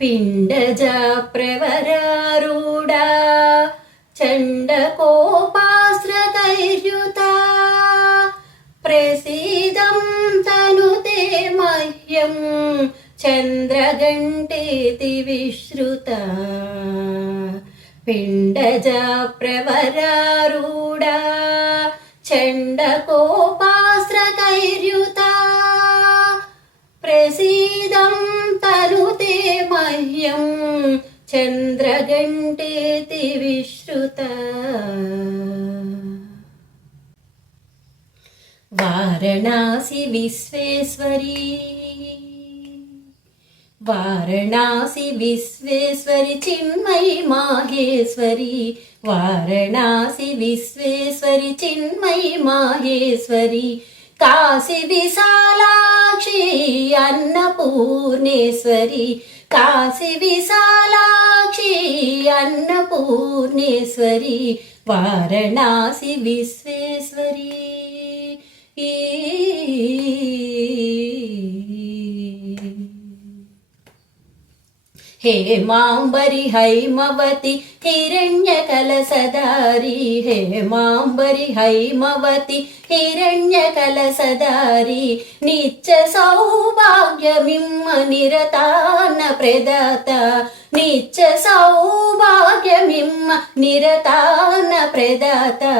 పిండజ ప్రవరారూఢా చండకోపాశ్రతైర్యుత ప్రసీదం తనుతే మహ్యం చంద్రగంటేతి విశ్రుత పిండజ ప్రవరా ದಿವ್ಯಂ ಚಂದ್ರಗಂಟೇತಿ ವಿಶ್ರುತ ವಾರಣಾಸಿ ವಿಶ್ವೇಶ್ವರಿ వారణాసి విశ్వేశ్వరి చిన్మయి మాహేశ్వరి. వారణాసి విశ్వేశ్వరి చిన్మయి మాహేశ్వరి. కాశీ విశాలాక్షి అన్నపూర్ణేశ్వరి. కాశీ విశాలాక్షి అన్నపూర్ణేశ్వరి వారణాసి విశ్వేశ్వరి. ఈ हेमाम्बरि हैमवति हिरण्यकलसदारी हेमाम्बरि हैमवति हिरण्यकलसदारी नित्यसौभाग्यमिम्म निरतान प्रदाता नित्यसौभाग्यमिम्म निरतान प्रदाता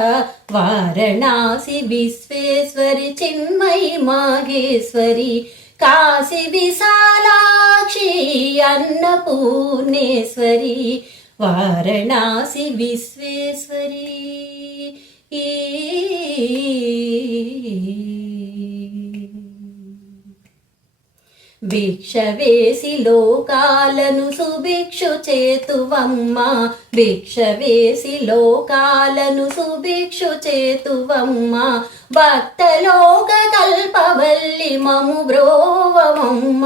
वारणासि विश्वेश्वरि चिन्मयि माहेश्वरि కాశీ విశాలాక్షి అన్నపూర్ణేశ్వరి వారణాసి విశ్వేశ్వరి. ఈ భిక్ష వేసి లోకాలను సుభిక్షు చేతువమ్మ. భిక్ష వేసి లోకాలను సుభిక్షు చేతువమ్మ. భక్తలోక కల్పవల్లి మము బ్రోవమమ్మ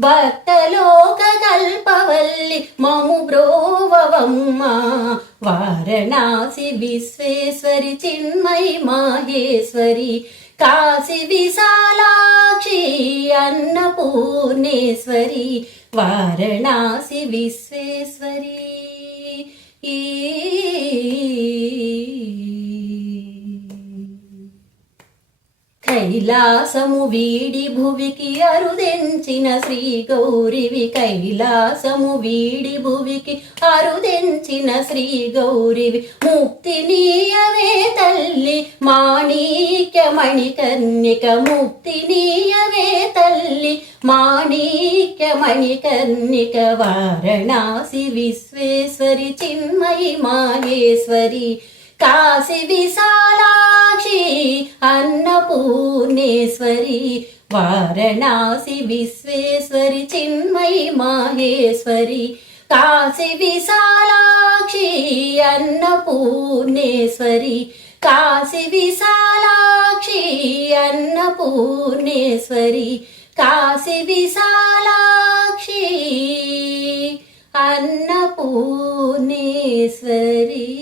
భక్తలోక కల్పవల్లి మము బ్రోవమ్మ వారణాసి విశ్వేశ్వరి చిన్మయి మాహేశ్వరి కాశీ విశాలాక్షి అన్నపూర్ణేశ్వరి వారణాసి విశ్వేశ్వరి. ఈ కైలాసము వీడి భువికి అరుదెంచిన శ్రీ గౌరివి కైలాసము వీడి భువికి అరుదెంచిన శ్రీ గౌరివి ముక్తి నీయవే తల్లి మాణిక్య మణికర్ణిక. ముక్తి నీయవే తల్లి మాణిక్య మణికర్ణిక. వారణాసి విశ్వేశ్వరి చిన్మయి మాహేశ్వరి కాశీ విశాలాక్షి అన్నపూర్ణేశ్వరి వారణాసి విశ్వేశ్వరి చిన్మయి మాహేశ్వరి. కాశీ విశాలాక్షి అన్నపూర్ణేశ్వరి కాశీ విశాలాక్షి అన్నపూర్ణేశ్వరి కాశీ విశాలాక్షి అన్నపూర్ణేశ్వరి.